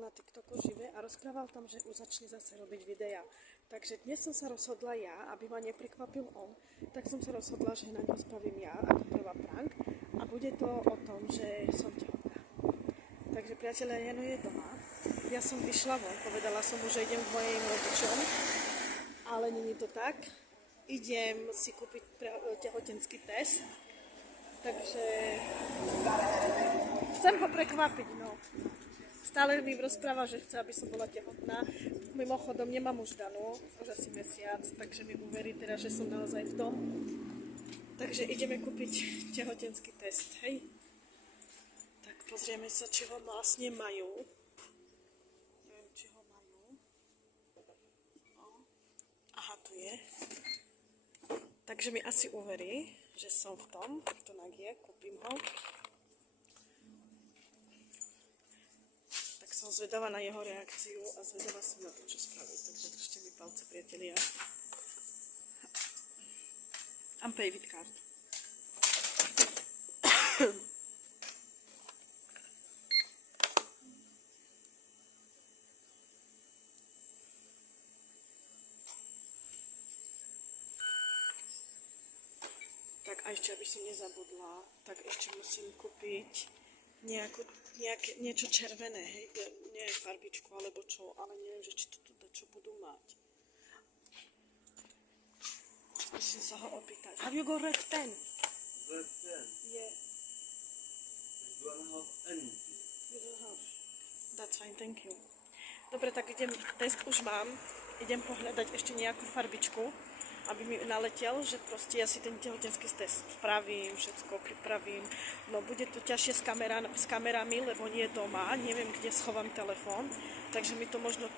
na TikToku živé a rozprával tam, že už začne zase robiť videa. Takže dnes som sa rozhodla ja, aby ma neprekvapil on, tak som sa rozhodla, že na ňo spravím ja ako prvá prank a bude to o tom, že som tehotná. Takže priatelia, Jano je doma. Ja som vyšla von, povedala som mu, že idem k mojim rodičom, ale není to tak. Idem si kúpiť tehotenský test, takže chcem ho prekvapiť, no. Stále mi rozpráva, že chce, aby som bola tehotná. Mimochodom, nemám už danú, už asi mesiac, takže mi uverí teraz, že som naozaj v tom. Takže ideme kúpiť tehotenský test, hej. Tak pozrieme sa, či ho vlastne majú. Neviem, či ho majú. Aha, tu je. Takže mi asi uverí, že som v tom, to nak je, kúpim ho. Tak som zvedavá na jeho reakciu a zvedavá som na to, čo spraví. Takže držte mi palce, priatelia. I'm pay with card. Tak a ešte, aby som nezabudla, tak ešte musím kúpiť niečo červené, hej, nie farbičku alebo čo, ale neviem, že či to čo budú mať. Musím sa ho opýtať. Have you got red pen? Red pen? Yeah. You don't have anything. You don't have. That's fine, thank you. Dobre, tak test už mám. Idem pohľadať ešte nejakú farbičku, aby mi naletel, že proste ja si ten tehotenský test spravím, všetko pripravím. No bude to ťažšie s kamerami, lebo nie je doma, neviem, kde schovám telefón, takže mi to možno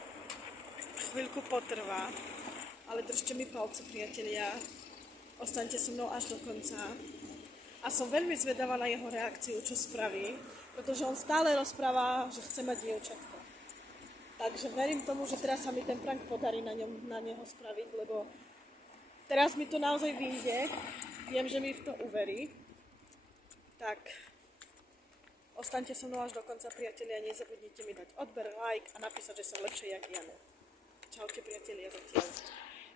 chvíľku potrvá. Ale držte mi palce, priatelia, ostaňte so mnou až do konca. A som veľmi zvedavá na jeho reakciu, čo spraví, pretože on stále rozpráva, že chce mať dievčatko. Takže verím tomu, že teraz sa mi ten prank podarí na neho spraviť, lebo teraz mi to naozaj vyjde, viem, že mi v to uverí. Tak, ostaňte so mnou až do konca, priatelia, nezabudnite mi dať odber, like a napísať, že som lepšie jak Jano. Čaute, priatelia, zatiaľ.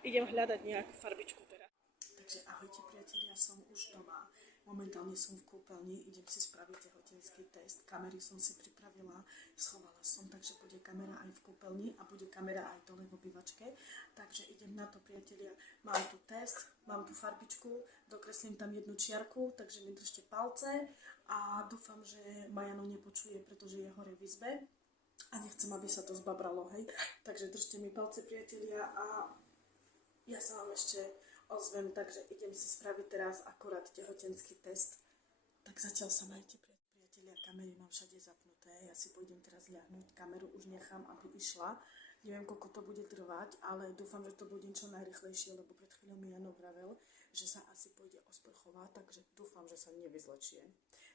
Idem hľadať nejakú farbičku teraz. Takže ahojte, priatelia, som už doma. Momentálne som v kúpeľni, idem si spraviť tehotenský test. Kamery som si pripravila, schovala som, takže bude kamera aj v kúpeľni a bude kamera aj dole v obývačke. Takže idem na to, priatelia. Mám tu test, mám tu farbičku, dokreslím tam jednu čiarku, takže mi držte palce a dúfam, že ma Jano nepočuje, pretože je hore v izbe a nechcem, aby sa to zbabralo, hej. Takže držte mi palce, priatelia, a ja sa vám ešte ozvem, takže idem si spraviť teraz akorát tehotenský test. Tak zatiaľ sa majte, priatelia, kamery mám všade zapnuté, ja si pôjdem teraz ľahnúť, kameru už nechám, aby išla. Neviem, koľko to bude trvať, ale dúfam, že to bude čo najrychlejšie, lebo pred chvíľou mi Jano vravel, že sa asi pôjde osprchovať, takže dúfam, že sa nevyzlečie.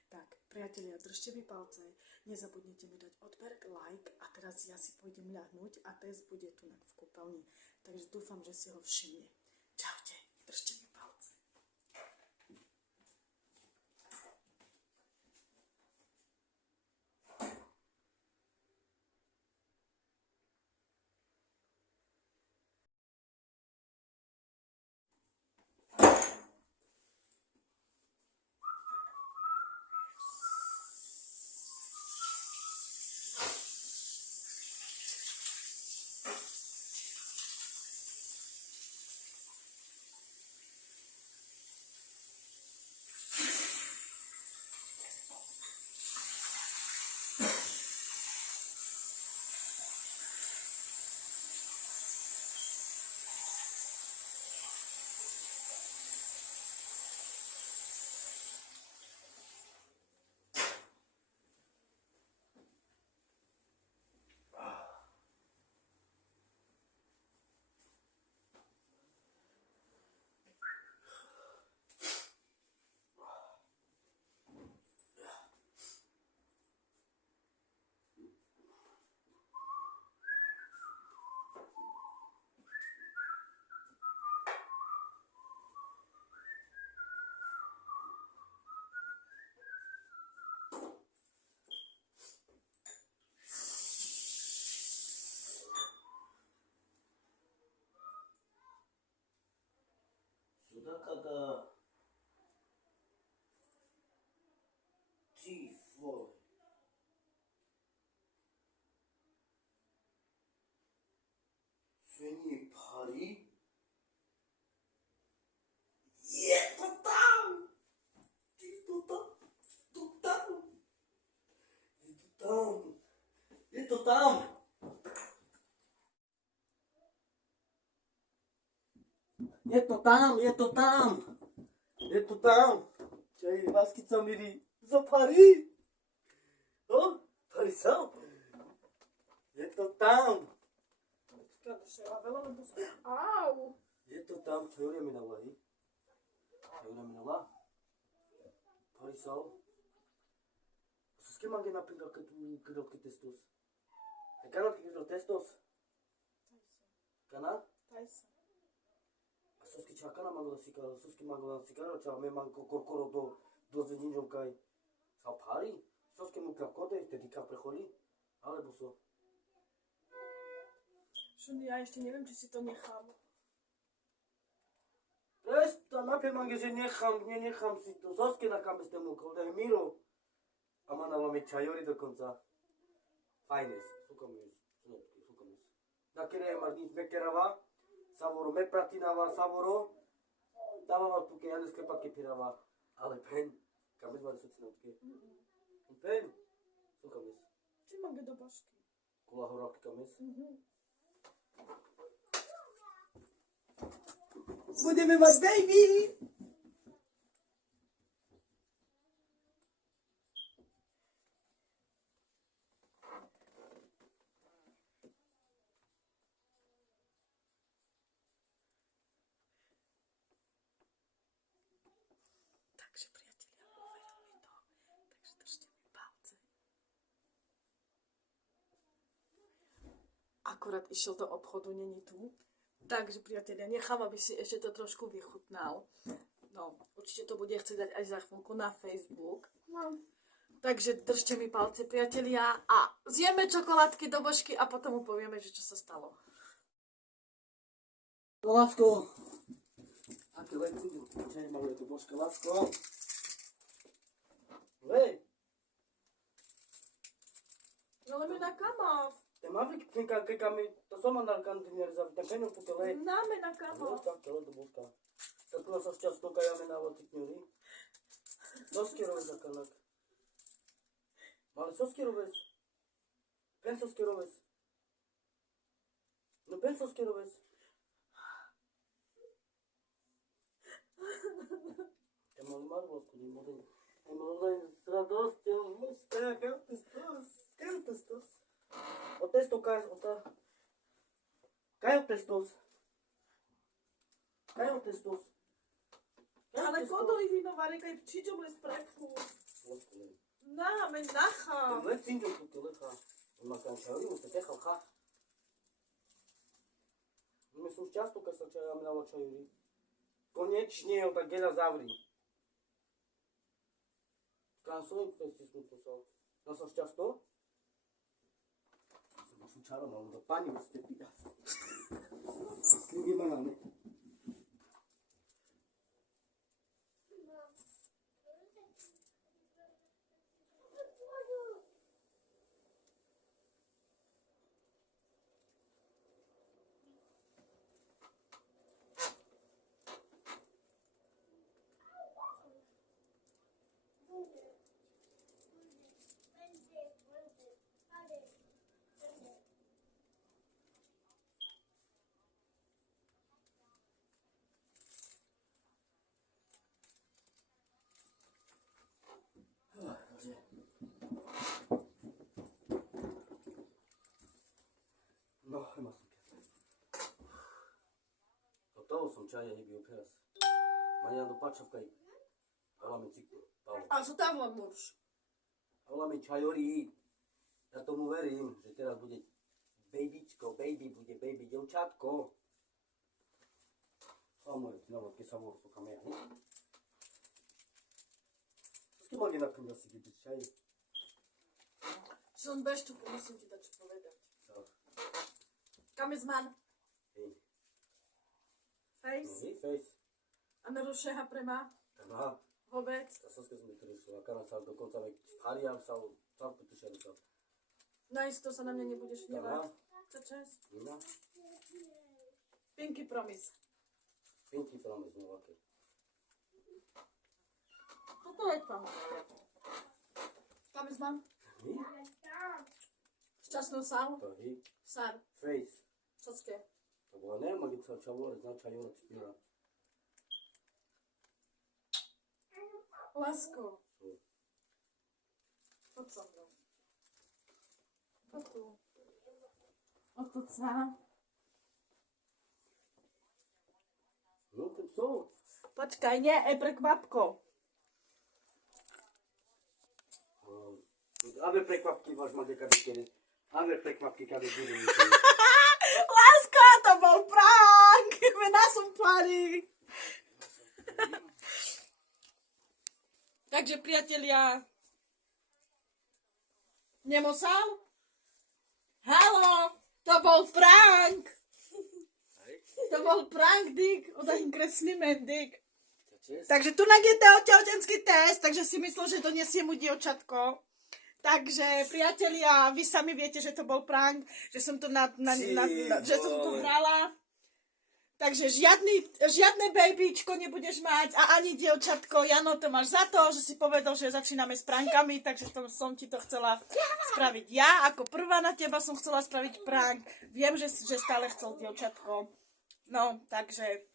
Tak, priatelia, držte mi palce, nezabudnite mi dať odber, like a teraz ja si pôjdem ľahnúť a test bude tu v kúpeľni. Takže dúfam, že si ho všimne. Čaute, držte mi palce. Nakada. Ty vole. To není party? Je to tam! Ty to tam! To tam! Je to tam! Je to tam! Je to tam, je to tam! Je to tam! Čaj, Vaskica milí, za Parí! No, Parí sám! Je to tam! Au! Je to tam, čo Julia mi dala, hej? Čo Julia mi dala? Parí sám? Sus que mangue na pinga que tu creo que testos. ¿El canal que creo testos? ¿Canal? Sus que čaká na mango da cigaro, sus que mango da cigaro, ča me mango korkoro do zvedinžom kaj. Sa Parí? Sus que mu krakode, tedy ka precholi? Alebo so? Šuny, ja ešte neviem, či si to nechám. Presta, napie mangue, že nenechám si to. Soske na kam ste mu kol, daj Miro. A má máme čajori dokonca. Fajnes, sukomis, sukomis. Na kere je marnič mekerava, savoro me pratinava, savoro. Dávava tu ke janeske patke pirava. Ale pen, kam sme sa cinotke. Pen, sukomis. Či mám do bašky? Kula horak kamis. Budeme mať baby! Takže priatelia, uverili mi to. Takže držte mi palce. Akurát išiel do obchodu, není tu. Takže priatelia, nechám, aby si ešte to trošku vychutnal. No, určite to bude chcieť dať aj za chvíľku na Facebook. No. Takže držte mi palce, priatelia, a zjeme čokoládky do božky a potom mu povieme, že čo sa stalo. No, lásko. Aké leku, čaj malé tu božka, lásko. Lej. Ale mi na kamav. Te mavik kika mi, to soma na kantiner za vitaminu puke lej. Náme na kamav. Božka, kele do božka. Tak no sa včas tokajame na otikňuri. Soskierovec za kanak. Ale soskierovec. Pen soskierovec. No pen soskierovec. Te mali marvosku, di model. Te mali s radosťou. Muska, kaj testos. O testo kaj, o ta. Kaj o testos. Kaj o testos. Ale kodo ich inovali, kaj čičo bude sprechu. Náme, nachám. Ten let cinžo tu telecha. On má tam čajori, on sa techal cha. My sú už často, keď sa čajami dala čajori. Konečne, on tak gela zavri. Kam svojim pesti sme poslal. No sa už často? Som už čarom, ale do pani ste pýta. Slingy banány. No, má som piatať. Gotovo som čaja hybio teraz. Mania do pačovka i voláme cyklu. A co tam len môžeš? A voláme čajori. Ja tomu verím, že teraz bude babyčko, bude baby, devčátko. A moje, znovu, keď sa môžu sokame ja, ne? Co ste mali na tom asi vidieť čaj? Som beštuku, musím ti dať čo povedať. Co? Kamizman. Hej. Face. No, hej, face. A nerušeha prema Aha. vôbec. Tá Soska som mi to riešila. Kana sa dokonca vek Hariam sa celku tušia sa. Najisto sa na mňa nebudeš hnevať. Čačes? Nima? Pinky promise. Pinky promise, no okay. Toto je to. Kam mám? Hi? Šťastnú sál? To hi. Sár. Face. Socké. To bola nema gdje sa čavore, zna čajora cipira. Lásko. Poď so mnou. Poď tu. Otoč sa. No to co? Počkaj, nie, aj prekvapko. Ave prekvapky máš mať kade kedy. Ave prekvapky kade budú. Láska, to bol prank! Mená som tvári. Takže priatelia, nemosal? Haló, to bol prank! To bol prank, Dick. Odahým kreslíme, Dick. Takže tu nájdete tehotenský test, takže si myslel, že donesie mu dievčatko. Takže, priatelia, vy sami viete, že to bol prank, že som to, že som to hrala. Takže žiadne babyčko nebudeš mať a ani dievčatko. Jano, to máš za to, že si povedal, že začíname s prankami, takže som ti to chcela spraviť ja. Ako prvá na teba som chcela spraviť prank. Viem, že stále chcel dievčatko. No, takže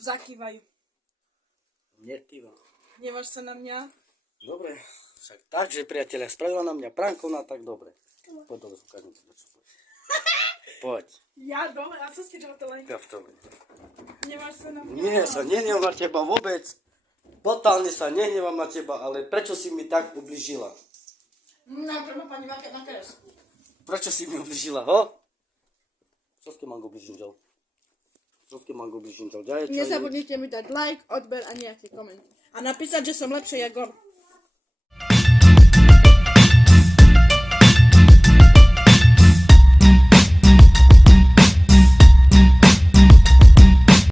zakývaj. Nekývam. Neváš sa na mňa? Dobre, však takže priateľa, spravila na mňa prankovna, tak dobre. Poď dole, ukážem ti dačo. Poď. Ja dole, a co ste dole? Ja v tome. Nemáš sa na mňa? Nie, sa nehnevam na teba vôbec. Totálne sa nehnevam na teba, ale prečo si mi tak ubližila? Najprv ma pani Máka na kresku. Prečo si mi ubližila, ho? Čoske mám go ubližím, žal? Čoske mám go ubližím, žal? Nezabudnite mi dať like, odber a nejaký koment. A napísať, že som lepšie jak on.